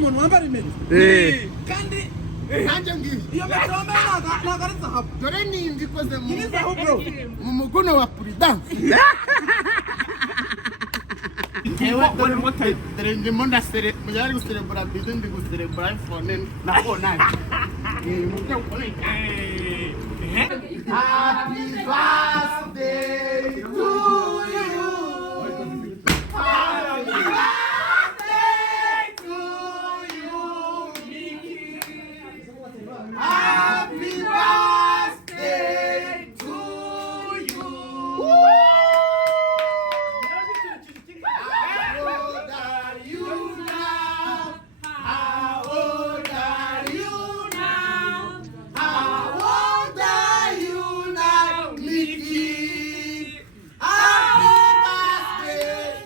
umuntu wambara imeri kandi nanjye ngiye iyo metome nagari zahabu dore nimba ikoze mu muguno wa prudence ewe dore ndimo ndasere mujyari guserebura bize ndi guserebura iPhone nako nanjye mujye ukoreka Happy birthday to you. Happy birthday to you, Micky. Happy birthday to you. How old are you now? How old are you now? How old are you now, Micky? Happy birthday.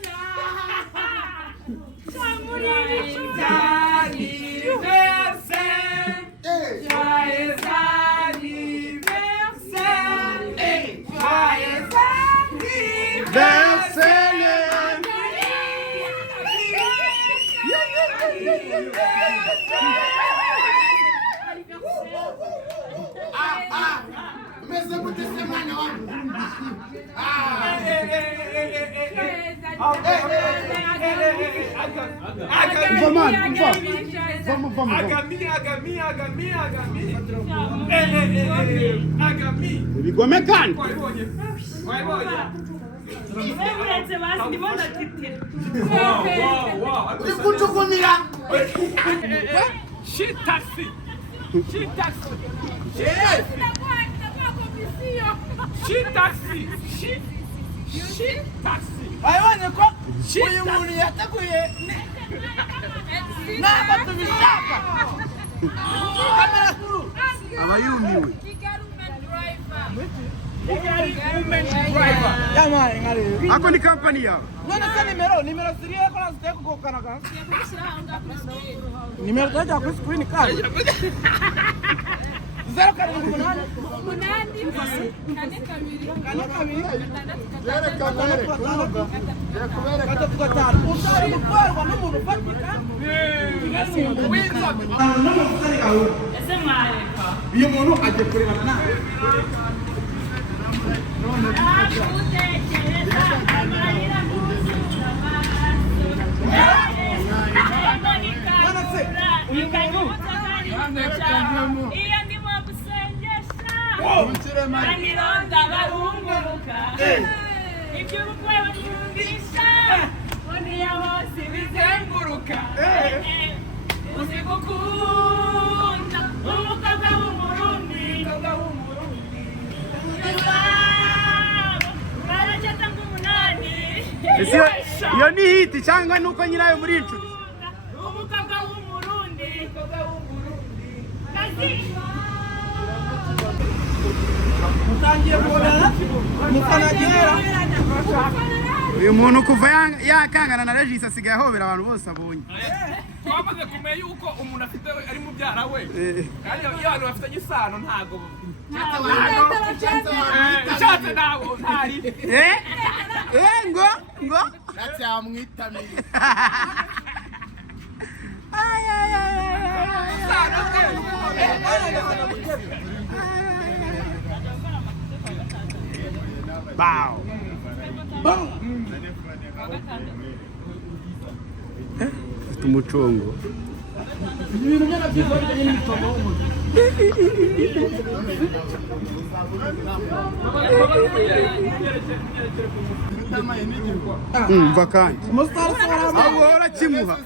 Bigomekana kutukumira shit taxi ayone ko uyu muntu yateguye naba tubishaka kamera kuru abayumiwe Yamari ngari. Ako ni company yawe. None se nimero ziriye ko nazite kugokanaga. Nimero tajya ku screen card. iyo ni hiti cyangwa nuko nyirayo muri inshuti umukobwa w'umurundi mutangiye kubona mukanagera uyu muntu kuva yakangana na Regis asigaye ahobera abantu bose abonye twamaze kumenya yuko umuntu afite ari mubyara we kandi iyo abantu bafite isano ntago nshatse nabo ntari ngo nacyamwitamira Wow. Umucongo. Ibintu by'abyikorera n'imitongo w'umuntu. Vakant. Agora kimuha.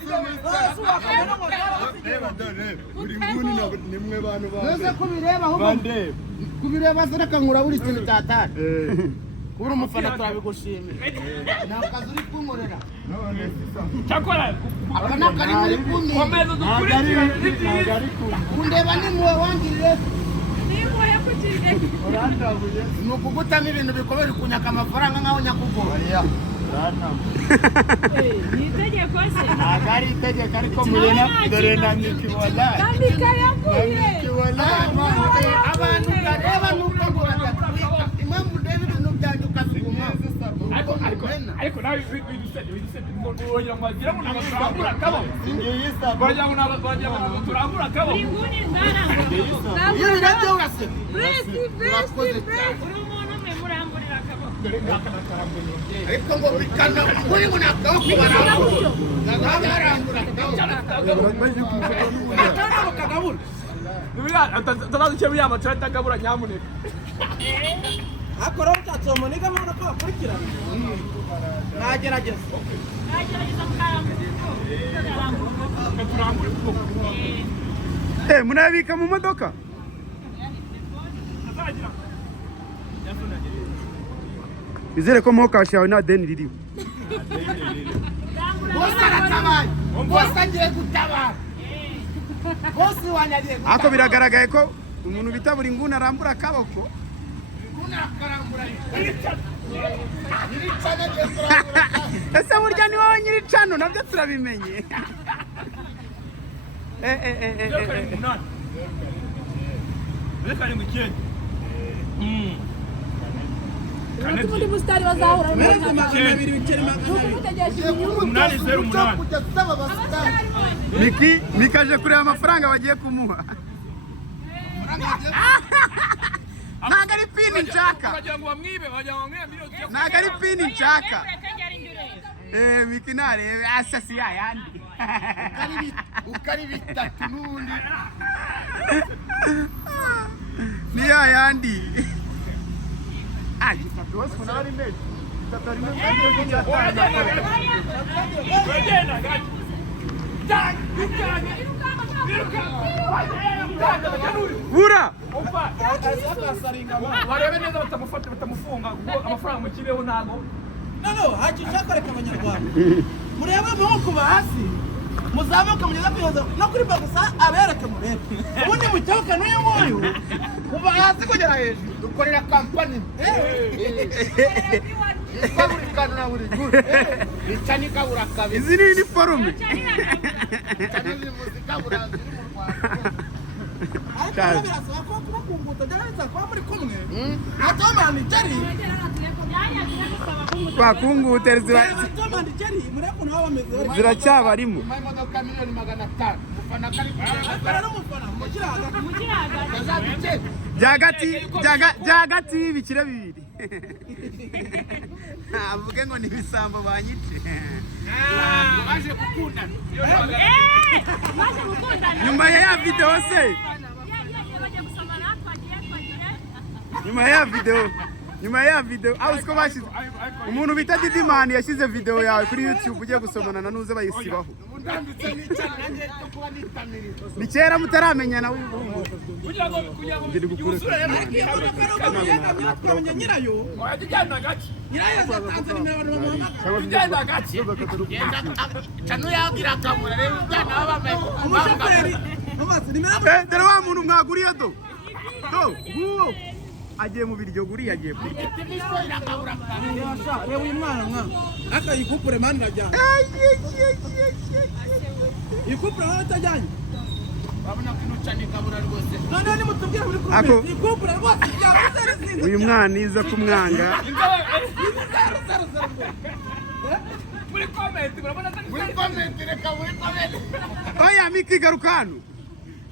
Nimwe bantu baze kubireba ahubwo. Kubireba zirakankura buri kintu cyatara. Kubura umufana turabigushimira. Nakazi uri kunkorera. cyakora Aba nakari muri kumwe. komeza dukurikira Kundeba ni muwe wangirire. nimuhe kugire Urandabuye. Nukugutamo ibintu bikomeye kunyaka amafaranga nkaho nyakugora. nitegeko se Agari itegeko ariko murena dore na Micky wallahi. kandi kayaguye Abantu kareba nuko ngo batatwika. Impamvu David n'ubyanyu kasuguma. ariko ariko nawe bidusebye ngo urongera ngo wagira ngo ntabwo turambura akaboko wagira ngo ntabwo turambura akaboko iyo birebye uraseka urakoze cyane uri umuntu umwe muramburira akaboko ariko ngo bikana uri ngo nakaboko barambura ntagarambura atana kagabura atazazi icyo biriya macoro atagabura nyamuneka akora utatsomo niga mwana ko akurikirana nagerageza turambure ukuboko munabika mu modoka izere ko moka shawe na deni ririho bose aratabaye bose agiye gutabara bose wanyagiye gutabara ako biragaragaye ko umuntu bita buri nguni arambura akaboko ese burya ni wowe nyiri cano nabyo turabimenye ubundi musitari bazahura Micky aje kureba amafaranga bagiye kumuha ntabwo ari pini nshaka ntabwo ari pini nshaka Micky narebe asasi yayandi ukari bitatu n'ubundi ni yayandi gitatu wose ubona ari menshi gitatu ari menshi bura barebe neza batamufunga kuko amafaranga mu kibeho ntago hakicakoreka abanyarwanda murebe amaboko hasi muzamuka mugeza kugeza no kuri bagusa abereke murebe ubundi mucyoka n'uyu nguyu kuva hasi kugera hejuru dukorera kampani yitwa buri kantu na buri guru ica n'ikabura kabiri izi ni iniforume ica n'imuzika burazi iri mu Rwanda cyane birasaba ko kubakunguta byaretse kuba muri kumwe atomani jeri twakungute atomani jeri mureko naho bameze bari ziracyabarimo imodoka miliyoni 500 umufana kari akara n'umufana mukiraga byagati y'ibikire bibiri avuge ngo ni ibisambo banyice baje gukundana nyuma ya video se nyuma ya video aho siko bashize umuntu bita Didimani yashyize video yawe kuri YouTube ugiye gusomana na nuze bayisibaho ndanditse n'icana nanjye cyo kuba nitamiriye ni kera mutaramenyana w'ubu kugira ngo ngiri gukura nyirayo wajyana gake nyirayo zatanze nimero bamuhamagara ujyana gake cano yagira akamura rero ujyana aho bambaye umushoferi amazi nimero dore wa muntu mwaguriye do nguwo agiye mu biryo guriya agiye kurya reba uyu mwana mwa akayikupure mani rajyana ikupure aho atajyanye babona ko cano ikabura rwose none nimutubwire muri Ako. kumwe ikupure rwose byaba zero uyu mwana iza kumwanga muri komenti murabona ko muri komenti reka muri komenti oya Micky garuka hano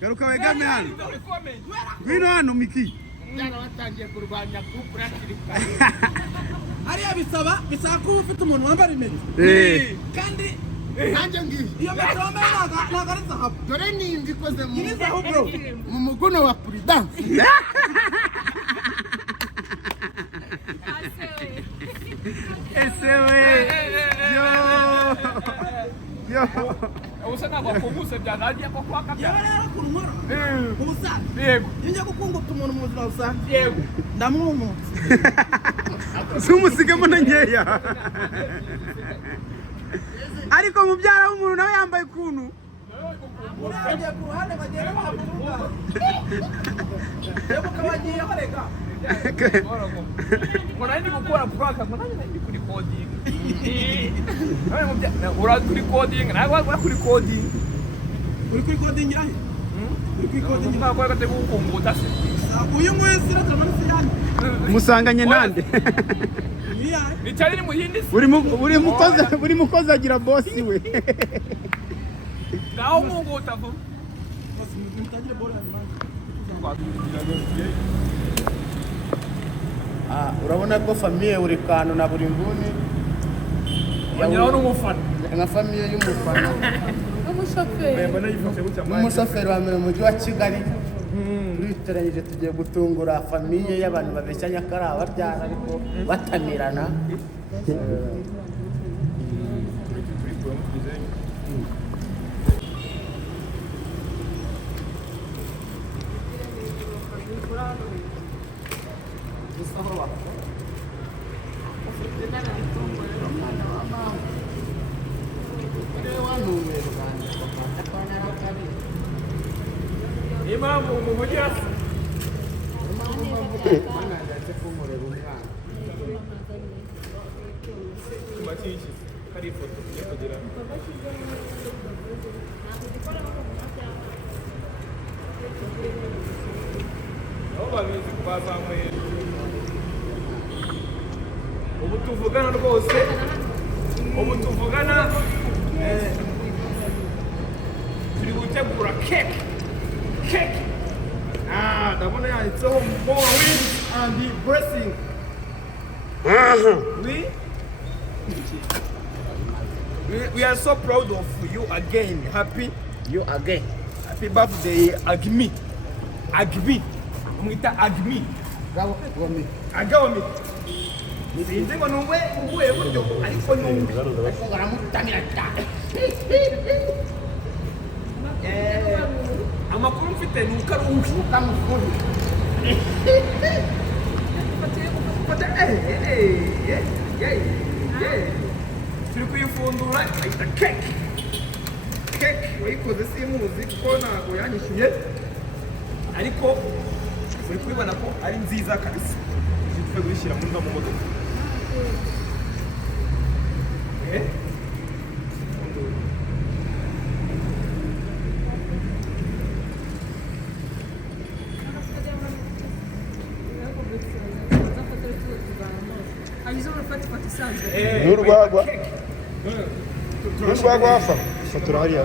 garuka wegame hano muri komenti ngwino hano Micky byara batangiye kurwanya couple hakiri kare hariya bisaba ko uba ufite umuntu wambara impeta kandi nanjye ngiye iyo mpeta wambaye ntabwo ari zahabu dore ni imvi ikoze mu iri zahabu bro mu muguno wa prudence ese we yo ubusa ntabwo wakunguse byanajya ko kwa kabya yewe rero ukuntu nkora ubusanzwe yego iyo njya gukunguta umuntu mu buzima busanzwe yego ndamwumutse sumusigemo na nkeya ariko mubyara w'umuntu nawe yambaye ukuntu uragiye ku ruhande bagenda bahakurura reba ukabagiye bareka ngo nari ndi gukora puraka ngo nanjye nari ndi kuri kodingi uri kuri kodingi ntabwo wari kuri kodingi uri kuri kodingi irahe ntabwo agatego gukunguta se uyu nguyu siratana n'isiyani musanganye nande nicari ni muhindi se buri mukozi agira bosi we naho munguta vuba urabona ko famiye buri kantu na buri nguni wongeraho n'umufana nka famiye y'umufana n'umushoferi wa mbere mu mujyi wa Kigali turiteranyije tugiye gutungura famiye y'abantu babeshyanya ko ari ababyara ariko batamirana impamvu mu mujyi hasi hari ifoto tugiye kugira aho babizi ko bazamuye ubu tuvugana rwose ubu tuvugana turi gutegura keke ndabona yanditseho more wins and blessing we are so proud of you again. Happy birthday Agmi umwita Agmi agawami sinzi ngo numwe ubuye buryo ariko numwe baramutamira cyane amakuru mfite ni uko ari ukamufuru turi kuyifundura ayita keke wayikoze simuzi kuko ntabwo yanyishyuye ariko uri kubibona ko ari nziza kabisa turi kuyishyira muri no mu modoka n'urwagwa hafa fotora hariya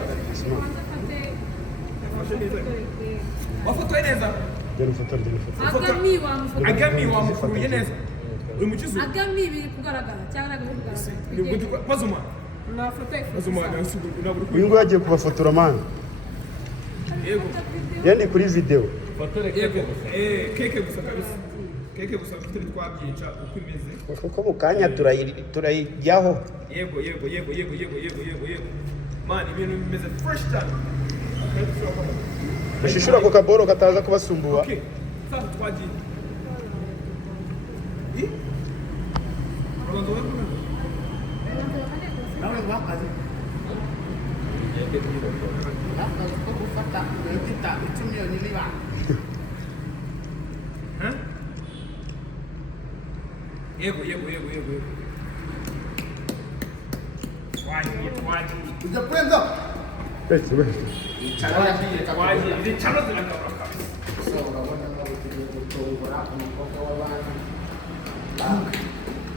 wafotoye neza agami wamukuruye neza uri mu kizu agami biri kugaragara cyangwa ntabwo biri kugaragara pazuma uyu nguyu agiye kubafotora mani yandi kuri video keke gusa kabisa keke gusa turi twabyica uko imeze kuko mu kanya turayijyaho yego man ibintu bimeze fresh time bashishura ako kaboro kataza kubasumbuwa okay sasa twagiye nawe wakaze akazi ko gufata igita 10 miliyoni niba yego waji ujya kwenda bese waji ichano zinagaruka kabisa so urabona ko tugiye gutungura umukobwa w'abandi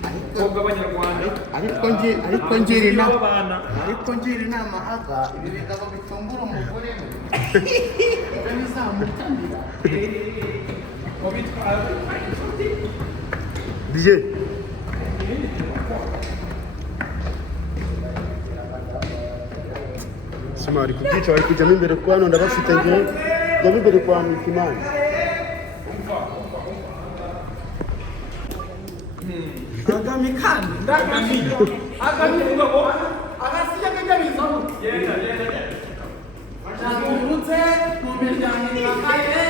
umukobwa w'abanyarwanda ariko ngira inama aga ibi bigabo bitumbura umugore we ibyo bizamutamira DJ Simari kukica bari kujyamo imbere kwa hano ndabafite ngewe jyamo imbere kwa Mikimani agami kandi agami ngabo agasiya kajyabizaho Azungurutse mu miryango irakaye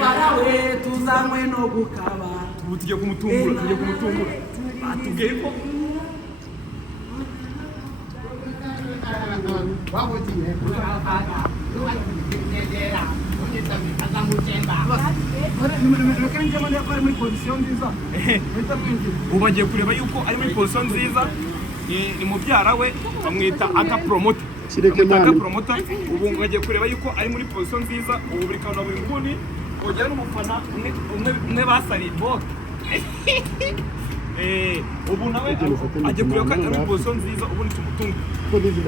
farawe tuzanywe no gukaba ubu tugiye kumutungura batubwiye ko wabugiye ubu bagiye kureba yuko ari muri position nziza ni mubyara we bamwita aka promote Kireke Mutaka mwana. promoter ubu ngagiye kureba yuko ari muri position nziza ubu buri kantu buri nguni ugera n'umufana umwe basari boke ubu nawe agiye kureba ko ari muri position nziza ubu ni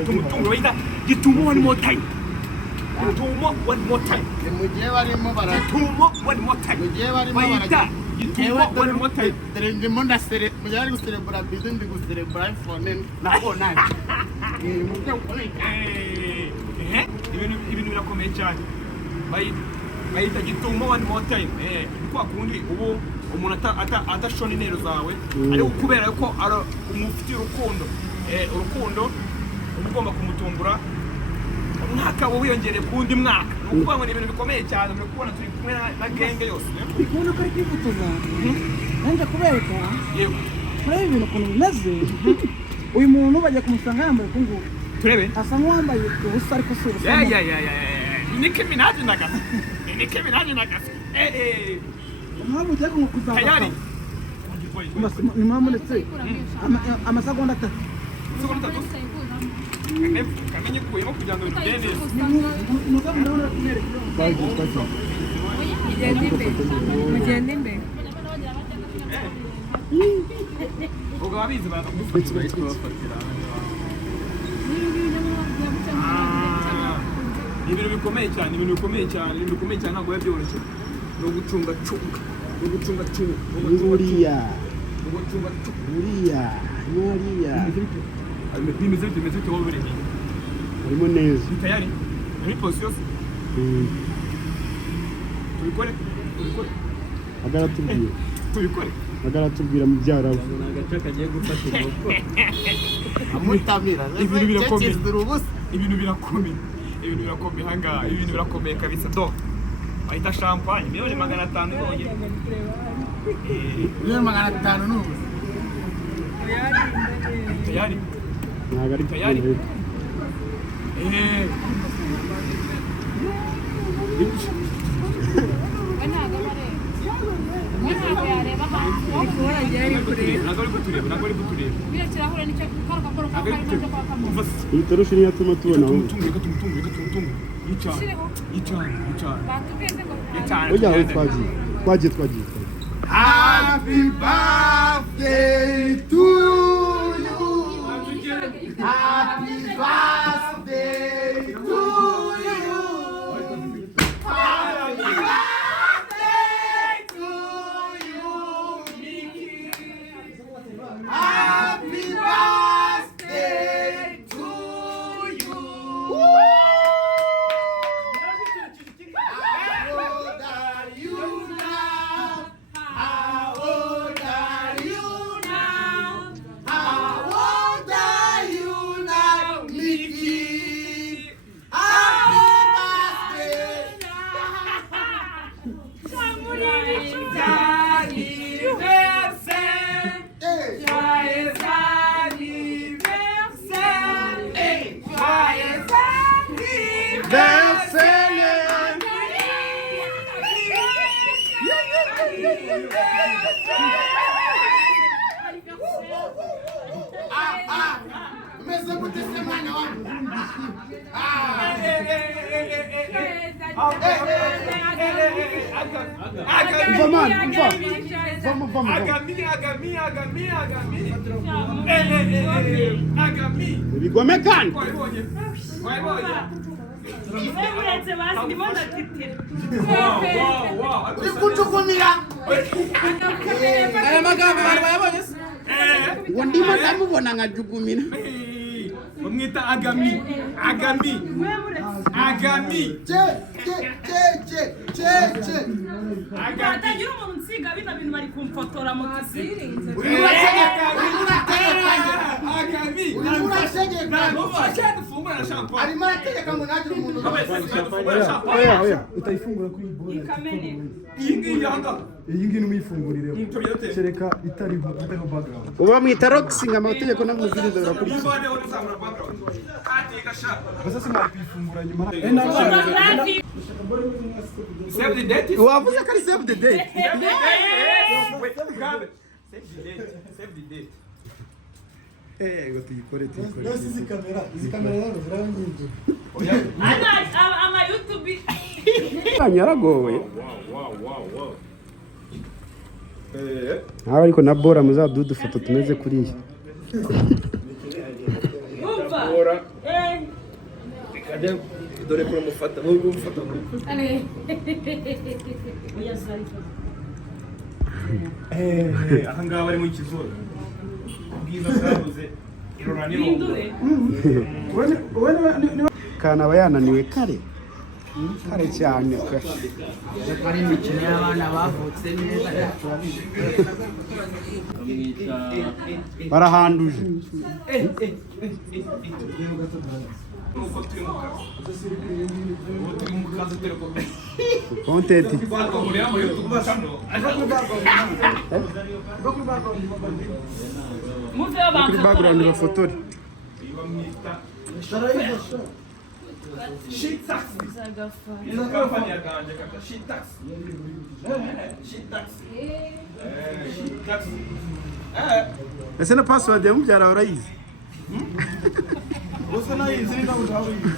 tumutungo wita gitumo one more time gitumo one more time mu gihe barimo gitumo one more time mu gihe barimo wita gitumo one more time dore ndimo ndasere mu gihe bari guserebura bizi ndi guserebura iPhone na bonani mu byo ukomeye ibintu birakomeye cyane bayita gitumo one more time kwa kundi ubu umuntu atashona intero zawe ariko kubera ko umufitiye urukundo uba ugomba kumutungura umwaka wowe wiyongereye ku wundi mwaka ni ukuvuga ngo ni ibintu bikomeye cyane muri kubona turi kumwe na genge yose uri kubona ko ari kwifotoza nanjye kubereka yego kureba ibintu ukuntu bimeze uyu muntu bagiye kumusanga yambaye uku nguku turebe asa nk'uwambaye ubusa ariko si ubusa Nicki Minaj nagase Nicki Minaj nagase mpamvu ugiye kuzamura tayari ni mpamvu ndetse amasegonda 3 segonda 3 kamenye kuyemo kugira ngo ibintu bigende neza mugende imbere ubwo ababizi baragufatira ibintu bikomeye cyane ntabwo biba byoroshye ni ugucunga Uriya. bimeze bite wowe buri gihe Urimo neza. tayari muri position tubikore Agaratubwira mu byarabu. amutamira ibintu birakomeye hangaha ibintu birakomeye kabisa do bahita champagne miliyoni 500 yonyine miliyoni 500 n'ubu tayari Ntabwo ari tayari ntabwo ari kutureba iyi toroshi niyo atuma tubona aho. Ujya aho twagiye. Happy birthday to you. Happy birthday to you. Happy birthday to you, Micky. Happy birthday to you. How old are you now? How old are you now? How old are you now, Micky? Happy Umeze gute se mwana wangu? Ibigome kandi. Uri kujukumira? aya magambo abantu bayabonye se Ngo ndimo ndamubona nkajugumira. bamwita agami hatagira umuntu nsiga bino bintu bari kumfotora mu kazi Arimo arategeka ngo ntagire umuntu Oya, utayifungura kuri bore. Iyi ngiyi numuyifungurire. Kereka itariho background. Uba mwita roxing amategeko n'amabwiriza birakurikiza. Basa sima kwifungura nyuma. Save the date. wavuze ko ari save the date. Save the date. Yego tuyikore. Izi kamera rero ziranyinjira. ama YouTube Yaragowe. Aba ariko na bora muzadudu foto tumeze kuriya. umva Kajya dore ko mufata mufata. Aha ngaha bari mu kizoro. Ubwiza bwabuze irora n'irongora. Kana aba yananiwe kare cyane ari imikino y'abana bavutse neza barahanduje. Nuko turi mu kazi. Turi mu kazi turi ku Content. bakomurira muri YouTube channel. muve Kuri background bafotore. Bamwita Shit taxi. Ino kampani ya ganje kata shit taxi. Shit taxi. Shit taxi. Ese na password ya mubyara urayizi? Gusa nayizi ntabwo ndawizi.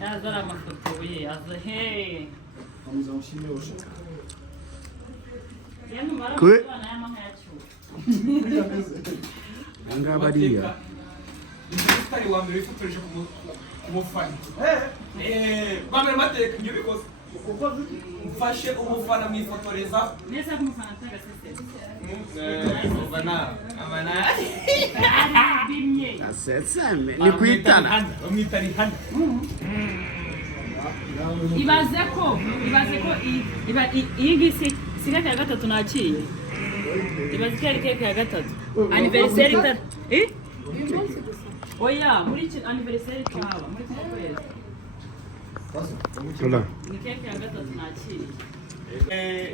yazara amafoto ye yaza hey Kwe. Anga bariya. Utari wa mbere wifotoreje ku mufana. Bamwe mateka ngiye bikoze. Mfashe umufana mwifotoreza. neza kumufana taga system Abana. bimye Asetseme ni kwitana. Bamwita Rihana. ibaze ko iyi ngisi sigaka ya gatatu nakiye ibaze ko ari keke ya gatatu anniversaire itatu oya muri iki anniversaire cyaba muri iki kwezi Hola. ni keke ya gatatu nakiye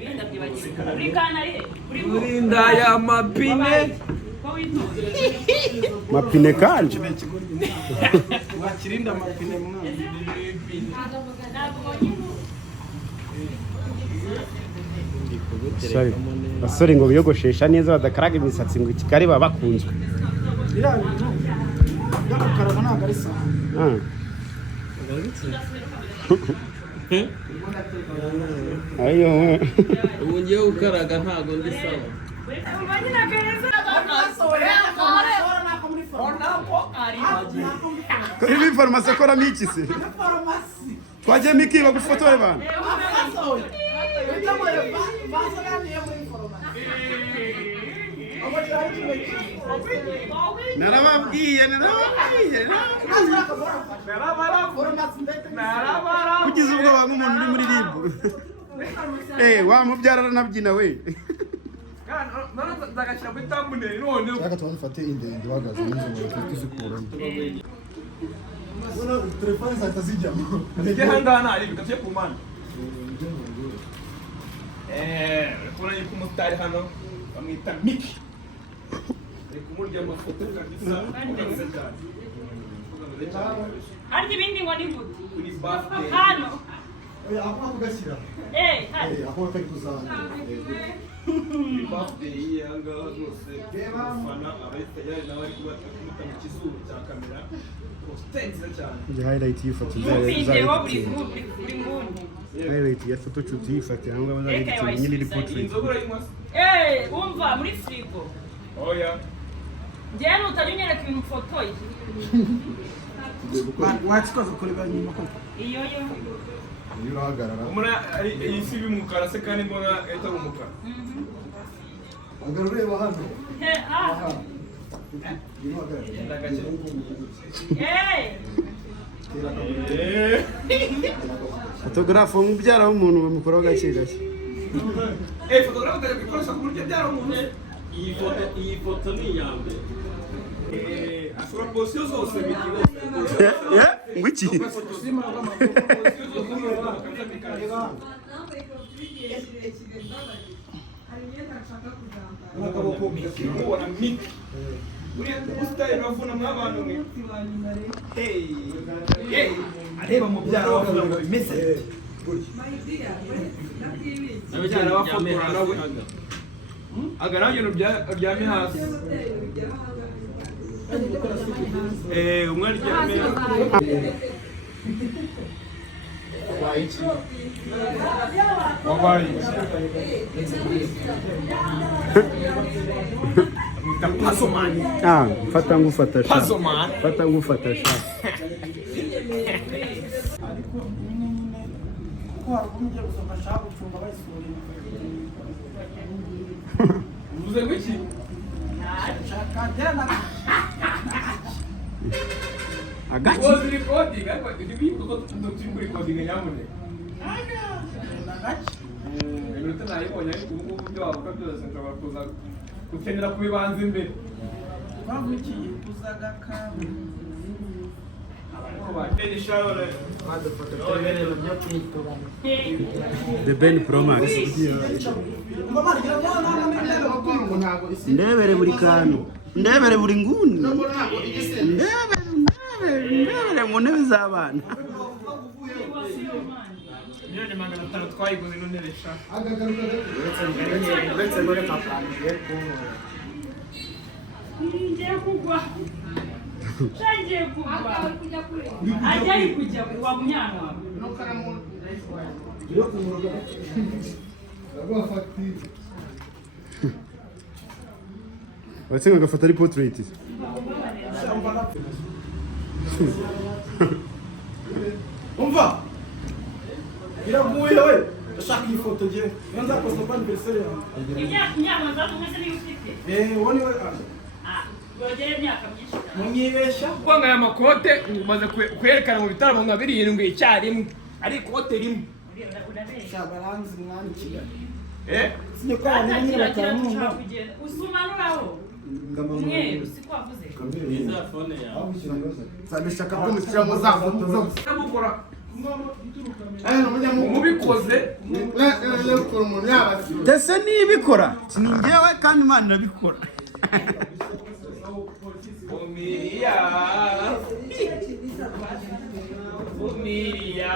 wenda kwibagirwa uri kana ye uri Inda ya mapine. ko witoze Mapine kanje. Wakirinda amapine mwana. Basore ngo biyogoshesha neza badakaraga imisatsi ngo ikikari baba bakunzwe. Iriya bintu by'amakaraga ntabwo ari sawa. Ayo. ubu ngiye gukaraga ntago ndi sawa. Kuri ni farmasi akora miki se? Twaje Micky bagufotore bana. Narababwiye. Kugize ubwo banga umuntu uri muri limbo. Wa mubyara aranabyina we. Ndagashira ku thumbnail none. Reka tubafate indende bahagaze n'izo nkweto tuzikuramo. Ubona telefone zahita zijyamo. Ngiye hangana ari bikatye ku mana. Kuna yuko umutari hano bamwita Micky. Kumurya amafoto kabisa. hari ibindi ngo ni gute Kuri birthday. hano Aho kugashyira. hano Aho kari kuzana. Birthday yangaha rwose. Fana abayitayari n'abari kubata mu kizuru cya kamera. Nziza cyane. Ndi highlight y'ifoto mupindeho buri nguni highlight ya foto chuti yifate cyangwa bazayitse nyine iri portrait. Inzogora y'inkwasi. umva muri frigo Oya. njyewe nutajya unyereka ibintu ufotoye Wakikoze kureba nyuma koko. iyo Iyo urahagarara. Umuna iyi si y'umukara se kandi mbona itari umukara. Hagarara ureba hano. Iyo uhagarara. Ndagake. Photographe umubyara w'umuntu bamukora gake gake. Photographe utari gukoresha ku buryo byara umuntu. Iyi foto ni iya mbere. Ashobora posiyo zose Micky. Ngwiki. Mubona Micky. Uriya usitaye bavuna mw'abantu mwe. Areba mubyara w'abantu bimeze. Abajyana bafotora nawe. Aga nawe ibintu byamye hasi. Umwe aryamye. Wabaye. Fata ngufata sha. Fata ngufata sha. ariko nyine ko harumye gusoma shaka gucunga bayisura Uvuze ngo iki? shaka jana Agaki. Wozi recording ariko ibintu ko turi kuri recording nyamune. Iminota nayibonye ariko ubu ngubu byo wavuga byose nshobora kuza gukenera kubibanza imbere. bavukiye kuzagaka The Ben Pro Max. Ndebere buri kantu. Ndebere buri nguni. Ndebere mu ntebe z'abana. Miliyoni 500 twayiguze ino ntebe sha. Ngiye kugwa. Ngiye kugwa. Ajya kujya wa munyana wawe. Watsenga gafata ari portrait. umva iraguye we ndashaka iyi foto je nza posta kwa anniversaire yawe Imyaka nzazo mwese niyo ufite. woni we Yogere imyaka myinshi. munyibesha Kwanga aya makote umaze kwerekana mu bitaramo nka 7 icyarimwe. Ari ikote rimwe. shabaranzi mwani kigali Sinye kwa nyine batamunda. Usumanuraho. Umwe sikwavuze. Iza phone yawe. Zabishaka ko mushyira mu za foto zo. Namukora N'umujya mubikoze. N'ukora umuntu yabasi. Dese nibikora. Singewe kandi Imana irabikora. Omiria. Omiria.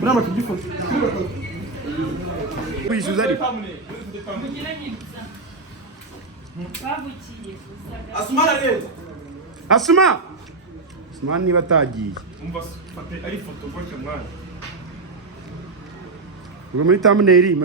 Brama tujifoto. Kwishyuza ari. Mugira nyibutsa. Bavukiye kuzaga. asumara rero Asuma. Asuma niba atagiye. Umva fate ari foto gutyo mwana. Ubwo muri thumbnail